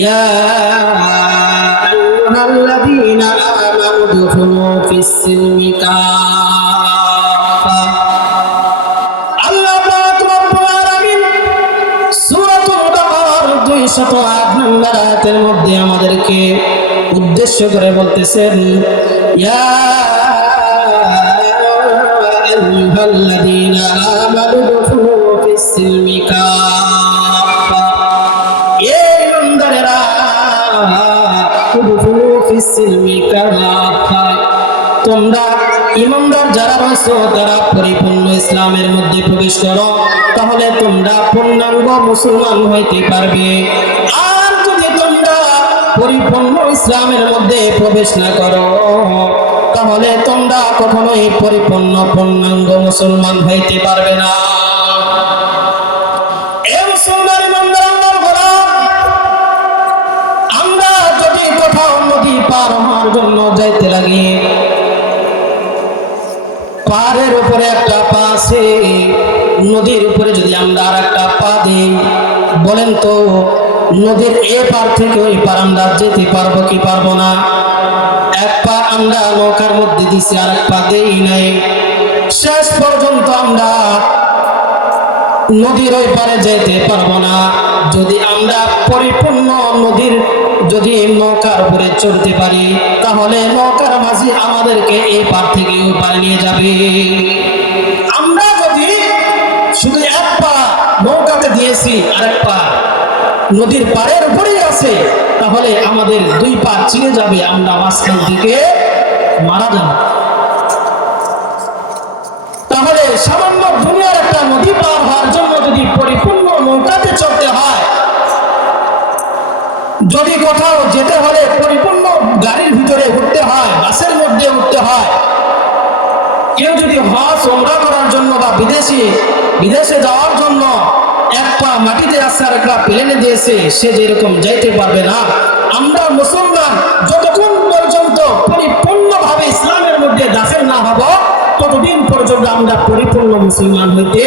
ইয়া আইয়ুহাল্লাযীনা আমানু দুখুলু ফিস-সিলমি কাফা। আল্লাহ পাক রব্বুল আলামিন সূরাতুল বাকারার 208 নম্বর আয়াতের মধ্যে আমাদেরকে উদ্দেশ্য করে বলতেছেন, ইয়া আইয়ুহাল্লাযীনা আমানু দুখুলু ফিস-সিলমি কাফা। এ ইমানদারেরা, উদখুলু ফিস-সিলমি কাফা, তোমরা ইমানদার যারা রয়েছো তারা পরিপূর্ণ ইসলামের মধ্যে প্রবেশ করো, তাহলে তোমরা পূর্ণাঙ্গ মুসলমান হইতে পারবে। আর যদি তোমরা পরিপূর্ণ ইসলামের মধ্যে প্রবেশ না করো, তাহলে তোমরা কখনোই পরিপূর্ণ পূর্ণাঙ্গ মুসলমান হইতে পারবে না। আমরা যদি কোথাও নদী পার হওয়ার জন্য যাইতে লাগি, পাহাড়ের উপরে একটা পা আছে, নদীর উপরে যদি আমরা আর একটা পা দিই, বলেন তো নদীর এ পার থেকে ওই পার আমরা যেতে পারবো কি পারবো না? এক পা আমরা নৌকার মধ্যে দিছি, আর এক পা দেই নাই, শেষ পর্যন্ত আমরা নদীর ওই পারে যেতে পারবো না। যদি আমরা পরিপূর্ণ নদীর যদি নৌকার উপরে চড়তে পারি, তাহলে নৌকার মাঝি আমাদেরকে এই পার থেকে ওই পারে নিয়ে যাবে। আমরা যদি শুধু এক পা নৌকাতে দিয়েছি, আরেক পা নদীর পাড়ের উপরেই আছে, তাহলে আমাদের দুই পা চিড়ে যাবে, আমরা মাঝখান থেকে মারা যাব। তাহলে সামান্য দুনিয়ার একটা নদী পার হওয়ার জন্য যদি পরিপূর্ণ নৌকাতে চড়তে হয়, যদি কোথাও যেতে হলে পরিপূর্ণ গাড়ির ভিতরে উঠতে হয়, বাসের মধ্যে উঠতে হয়, কেউ যদি হজ ওমরা করার জন্য বা বিদেশে যাওয়ার জন্য এক পা মাটিতে আসছে আর একটা প্লেনে দিয়েছে, সে যেরকম যাইতে পারবে না। আমরা মুসলমান যতক্ষণ পর্যন্ত পরিপূর্ণভাবে ইসলামের মধ্যে দাখিল না হব, ততদিন পর্যন্ত আমরা পরিপূর্ণ মুসলমান হইতে